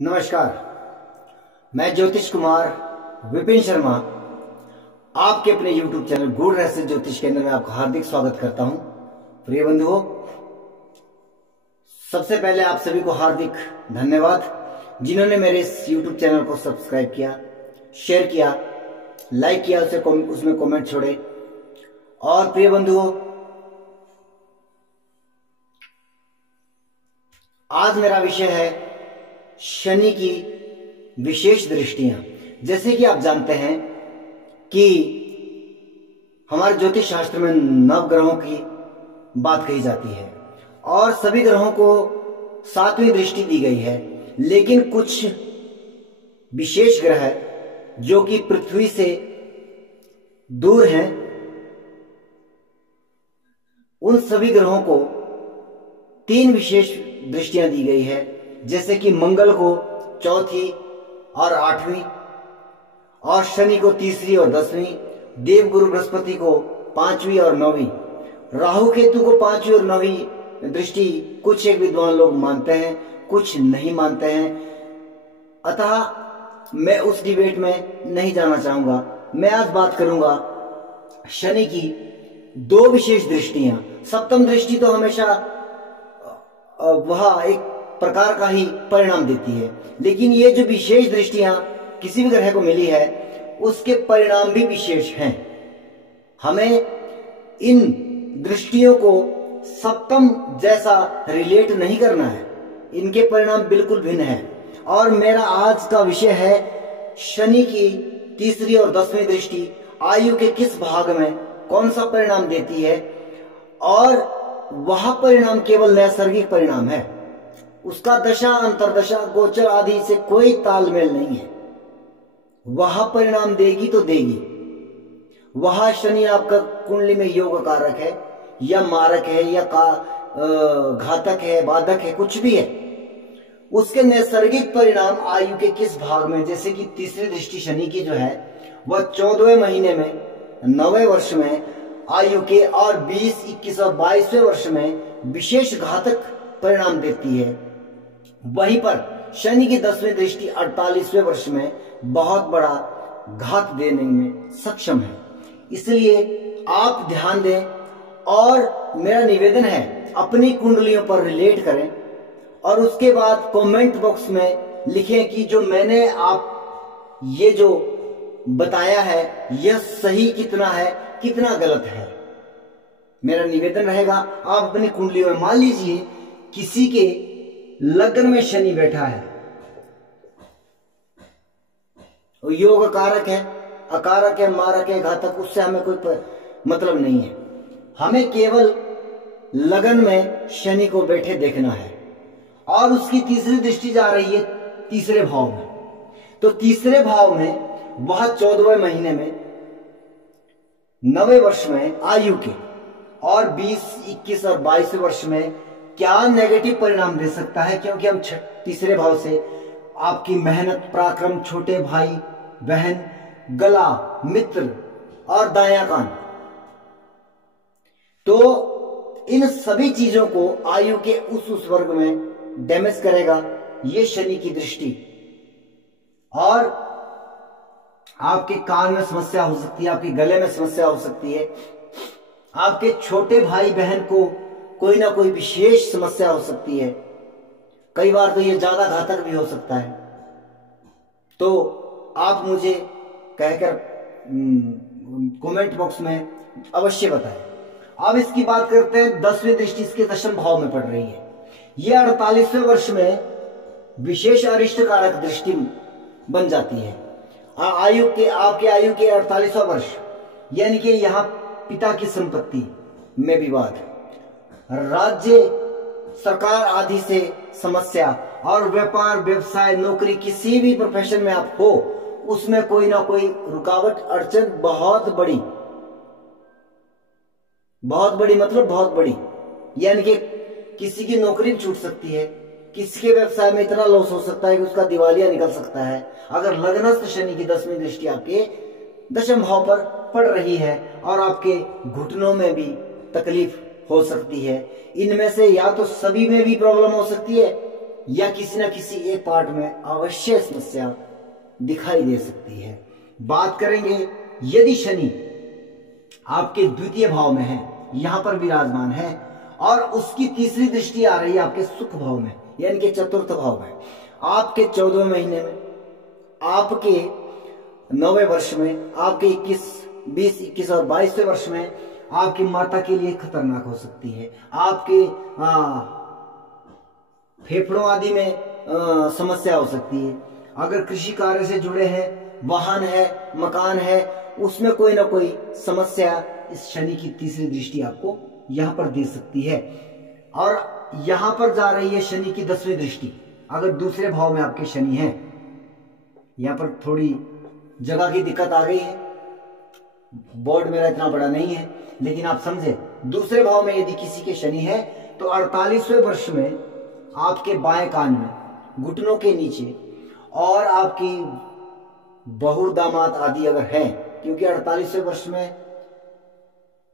नमस्कार। मैं ज्योतिष कुमार विपिन शर्मा आपके अपने YouTube चैनल गूढ़ रहस्य ज्योतिष केंद्र में आपका हार्दिक स्वागत करता हूं। प्रिय बंधुओं, सबसे पहले आप सभी को हार्दिक धन्यवाद जिन्होंने मेरे इस YouTube चैनल को सब्सक्राइब किया, शेयर किया, लाइक किया, उसमें कमेंट छोड़े। और प्रिय बंधुओं, आज मेरा विषय है शनि की विशेष दृष्टियां। जैसे कि आप जानते हैं कि हमारे ज्योतिष शास्त्र में नवग्रहों की बात कही जाती है और सभी ग्रहों को 7वीं दृष्टि दी गई है, लेकिन कुछ विशेष ग्रह जो कि पृथ्वी से दूर हैं, उन सभी ग्रहों को 3 विशेष दृष्टियां दी गई है। जैसे कि मंगल को 4थी और 8वीं, और शनि को 3री और 10वीं, देवगुरु बृहस्पति को 5वीं और 9वीं, राहु केतु को 5वीं और 9वीं दृष्टि कुछ एक विद्वान लोग मानते हैं, कुछ नहीं मानते हैं। अतः मैं उस डिबेट में नहीं जाना चाहूंगा। मैं आज बात करूंगा शनि की 2 विशेष दृष्टियां। सप्तम दृष्टि तो हमेशा वह एक प्रकार का ही परिणाम देती है, लेकिन ये जो विशेष दृष्टियां किसी भी ग्रह को मिली है उसके परिणाम भी विशेष हैं। हमें इन दृष्टियों को सप्तम जैसा रिलेट नहीं करना है, इनके परिणाम बिल्कुल भिन्न हैं। और मेरा आज का विषय है शनि की 3री और 10वीं दृष्टि आयु के किस भाग में कौन सा परिणाम देती है, और वह परिणाम केवल नैसर्गिक परिणाम है, उसका दशा, अंतरदशा, गोचर आदि से कोई तालमेल नहीं है। वह परिणाम देगी तो देगी। वह शनि आपका कुंडली में योग कारक है या मारक है या घातक है, बाधक है, कुछ भी है, उसके नैसर्गिक परिणाम आयु के किस भाग में, जैसे कि 3री दृष्टि शनि की जो है वह 14वें महीने में 9वें वर्ष में आयु के, और 20, 21 और 22वें वर्ष में विशेष घातक परिणाम देती है। वहीं पर शनि की 10वीं दृष्टि 48वें वर्ष में बहुत बड़ा घात देने में सक्षम है। इसलिए आप ध्यान दें और मेरा निवेदन है अपनी कुंडलियों पर रिलेट करें और उसके बाद कमेंट बॉक्स में लिखें कि जो मैंने आप ये जो बताया है यह सही कितना है, कितना गलत है। मेरा निवेदन रहेगा आप अपनी कुंडलियों में, मान लीजिए किसी के लग्न में शनि बैठा है, योग कारक है, अकारक है, मारक है, घातक, उससे हमें कोई मतलब नहीं है। हमें केवल लग्न में शनि को बैठे देखना है और उसकी 3री दृष्टि जा रही है 3रे भाव में। तो 3रे भाव में वह 14वें महीने में 9वें वर्ष में आयु के, और 20, 21 और 22वें वर्ष में क्या नेगेटिव परिणाम दे सकता है, क्योंकि हम 3रे भाव से आपकी मेहनत, पराक्रम, छोटे भाई बहन, गला, मित्र और दायां कान, तो इन सभी चीजों को आयु के उस वर्ग में डैमेज करेगा ये शनि की दृष्टि। और आपके कान में समस्या हो सकती है, आपके गले में समस्या हो सकती है, आपके छोटे भाई बहन को कोई ना कोई विशेष समस्या हो सकती है, कई बार तो ये ज्यादा घातक भी हो सकता है। तो आप मुझे कहकर कमेंट बॉक्स में अवश्य बताएं। अब इसकी बात करते हैं 10वीं दृष्टि इसके 10वें भाव में पड़ रही है। यह 48वें वर्ष में विशेष अरिष्ट कारक दृष्टि बन जाती है। आयु के, आपके आयु के 48वां वर्ष, यानी कि यहाँ पिता की संपत्ति में विवाद, राज्य, सरकार आदि से समस्या, और व्यापार, व्यवसाय, नौकरी, किसी भी प्रोफेशन में आप हो उसमें कोई ना कोई रुकावट, अड़चन बहुत बड़ी मतलब बहुत बड़ी, यानी कि किसी की नौकरी छूट सकती है, किसी के व्यवसाय में इतना लॉस हो सकता है कि उसका दिवालिया निकल सकता है, अगर लग्नस्थ शनि की 10वीं दृष्टि आपके 10वें भाव पर पड़ रही है। और आपके घुटनों में भी तकलीफ हो सकती है। इनमें से या तो सभी में भी प्रॉब्लम हो सकती है या किसी न किसी एक पार्ट में अवश्य समस्या दिखाई दे सकती है। बात करेंगे यदि शनि आपके द्वितीय भाव में है, यहां पर विराजमान है, और उसकी तीसरी दृष्टि आ रही है आपके सुख भाव में, यानी कि चतुर्थ भाव में, आपके 14वें महीने में, आपके 9वें वर्ष में, आपके 20, 21 और 22वें वर्ष में आपकी माता के लिए खतरनाक हो सकती है। आपके फेफड़ों आदि में समस्या हो सकती है। अगर कृषि कार्य से जुड़े हैं, वाहन है, मकान है, उसमें कोई ना कोई समस्या इस शनि की तीसरी दृष्टि आपको यहां पर दे सकती है। और यहां पर जा रही है शनि की 10वीं दृष्टि। अगर दूसरे भाव में आपके शनि है, यहां पर थोड़ी जगह की दिक्कत आ गई है, बोर्ड मेरा इतना बड़ा नहीं है, लेकिन आप समझे, दूसरे भाव में यदि किसी के शनि है तो 48वें वर्ष में आपके बाएं कान में, घुटनों के नीचे, और आपकी बहू दामाद आदि अगर है, क्योंकि 48वें वर्ष में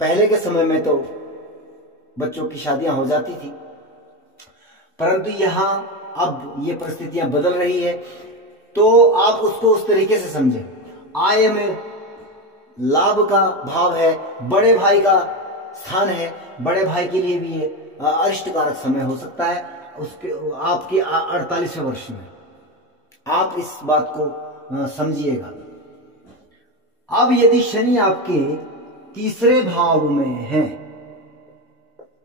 पहले के समय में तो बच्चों की शादियां हो जाती थी, परंतु यहां अब ये परिस्थितियां बदल रही है, तो आप उसको उस तरीके से समझें। आय में लाभ का भाव है, बड़े भाई का स्थान है, बड़े भाई के लिए भी ये अरिष्टकारक समय हो सकता है उसके आपके 48वें वर्ष में। आप इस बात को समझिएगा। अब यदि शनि आपके तीसरे भाव में है,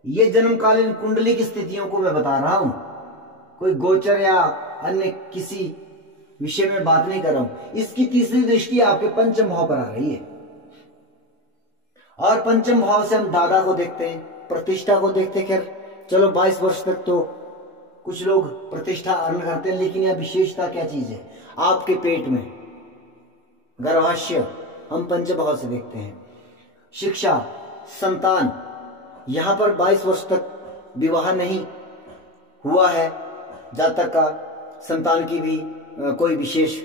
ये जन्मकालीन कुंडली की स्थितियों को मैं बता रहा हूं, कोई गोचर या अन्य किसी विषय में बात नहीं कर रहा हूं। इसकी तीसरी दृष्टि आपके पंचम भाव पर आ रही है, और पंचम भाव से हम दादा को देखते हैं, प्रतिष्ठा को देखते हैं। खैर चलो 22 वर्ष तक तो कुछ लोग प्रतिष्ठा अर्न करते हैं, लेकिन यह विशेषता क्या चीज है? आपके पेट में गर्भाशय हम पंचम भाव से देखते हैं। शिक्षा, संतान, यहां पर 22 वर्ष तक विवाह नहीं हुआ है, जब तक का संतान की भी कोई विशेष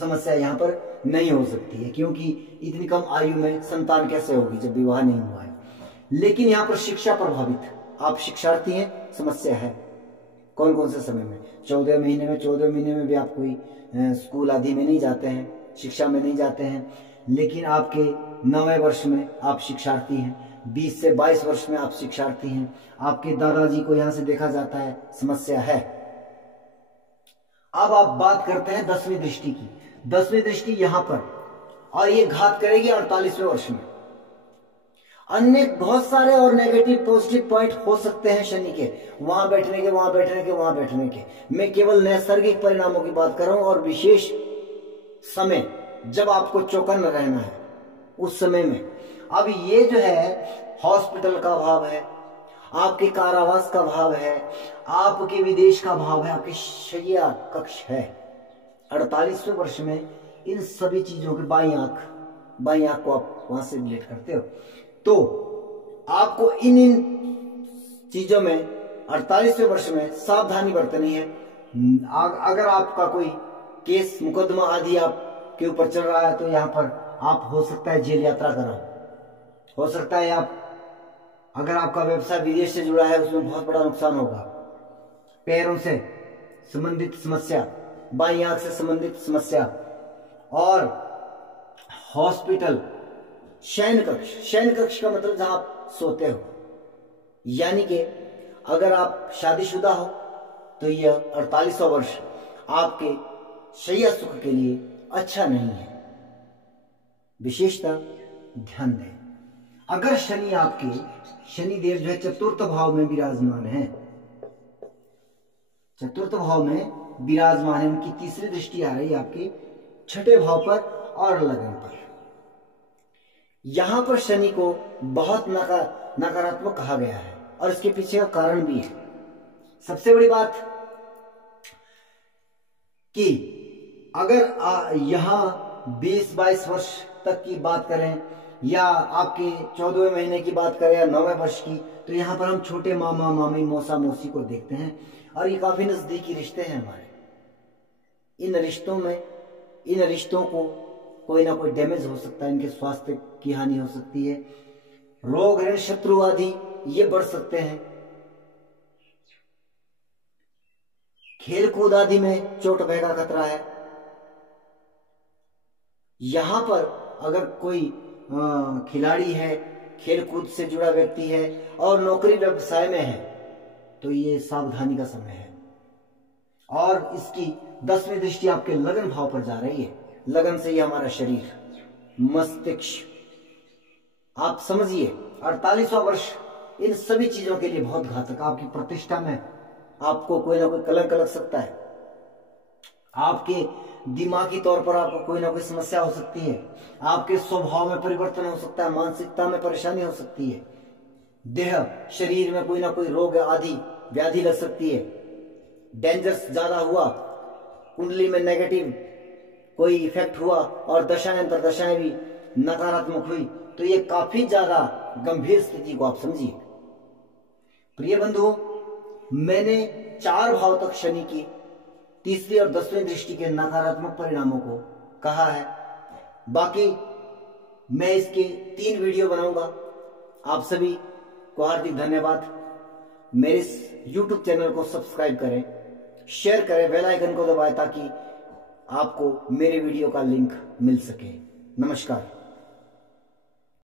समस्या यहां पर नहीं हो सकती है, क्योंकि इतनी कम आयु में संतान कैसे होगी जब विवाह नहीं हुआ है। लेकिन यहां पर शिक्षा प्रभावित, आप शिक्षार्थी हैं, समस्या है। कौन कौन से समय में? 14 महीने में भी आप कोई स्कूल आदि में नहीं जाते हैं, शिक्षा में नहीं जाते हैं, लेकिन आपके 9वें वर्ष में आप शिक्षार्थी हैं, 20 से 22 वर्ष में आप शिक्षार्थी हैं, आपके दादाजी को यहां से देखा जाता है, समस्या है। अब आप बात करते हैं 10वीं दृष्टि की। 10वीं दृष्टि यहां पर, और ये घात करेगी 48वें वर्ष में। अन्य बहुत सारे और नेगेटिव पॉजिटिव पॉइंट हो सकते हैं शनि के, वहां बैठने के, वहां बैठने के, वहां बैठने के। मैं केवल नैसर्गिक परिणामों की बात कर रहा हूं, और विशेष समय जब आपको चौकन्न रहना है उस समय में। अब ये जो है हॉस्पिटल का भाव है, आपके कारावास का भाव है, आपके विदेश का भाव है, आपके शय्या कक्ष है। 48वें वर्ष में इन सभी चीजों के बाई आंख को आप वहां से रिलेट करते हो, तो आपको इन चीजों में 48वें वर्ष में सावधानी बरतनी है। अगर आपका कोई केस मुकदमा आदि आपके ऊपर चल रहा है, तो यहां पर आप हो सकता है जेल यात्रा करो, हो सकता है आप, अगर आपका व्यवसाय विदेश से जुड़ा है, उसमें बहुत बड़ा नुकसान होगा। पैरों से संबंधित समस्या, बाईं आंख से संबंधित समस्या, और हॉस्पिटल, शयन कक्ष का मतलब जहां आप सोते हो, यानी कि अगर आप शादीशुदा हो तो यह 48वां वर्ष आपके शय्या सुख के लिए अच्छा नहीं है। विशेषता ध्यान दें। अगर शनि आपके, शनिदेव जो है चतुर्थ भाव में विराजमान है, चतुर्थ भाव में विराजमान है, उनकी तीसरी दृष्टि आ रही है आपके 6ठे भाव पर और लगन पर। यहां पर शनि को बहुत नकारात्मक कहा गया है, और इसके पीछे का कारण भी है। सबसे बड़ी बात कि अगर यहां 20-22 वर्ष तक की बात करें, या आपके 14वें महीने की बात करें, या 9वें वर्ष की, तो यहां पर हम छोटे मामा मामी मौसा मौसी को देखते हैं, और ये काफी नजदीकी रिश्ते हैं हमारे। इन रिश्तों को कोई ना कोई डैमेज हो सकता है, इनके स्वास्थ्य की हानि हो सकती है, रोग ऋण शत्रु आदि ये बढ़ सकते हैं। खेल कूद आदि में चोट भय का खतरा है। यहां पर अगर कोई खिलाड़ी है, खेल कूद से जुड़ा व्यक्ति है और नौकरी व्यवसाय में है तो ये सावधानी का समय है। और इसकी 10वीं दृष्टि आपके लगन भाव पर जा रही है। लगन से ही हमारा शरीर, मस्तिष्क, आप समझिए 48वां वर्ष इन सभी चीजों के लिए बहुत घातक। आपकी प्रतिष्ठा में आपको कोई ना कोई कलंक लग सकता है, आपके दिमागी तौर पर आपको कोई ना कोई समस्या हो सकती है, आपके स्वभाव में परिवर्तन हो सकता है, मानसिकता में परेशानी हो सकती है, देह शरीर में कोई ना कोई रोग आदि व्याधि लग सकती है, डेंजर्स ज्यादा हुआ, कुंडली में नेगेटिव कोई इफेक्ट हुआ और दशाएं अंतरदशाएं भी नकारात्मक हुई तो ये काफी ज्यादा गंभीर स्थिति को आप समझिए। प्रिय बंधुओं, मैंने 4 भाव तक शनि की 3री और 10वीं दृष्टि के नकारात्मक परिणामों को कहा है। बाकी मैं इसके 3 वीडियो बनाऊंगा। आप सभी को हार्दिक धन्यवाद। मेरे इस YouTube चैनल को सब्सक्राइब करें, शेयर करें, बेल आइकन को दबाएं ताकि आपको मेरे वीडियो का लिंक मिल सके। नमस्कार।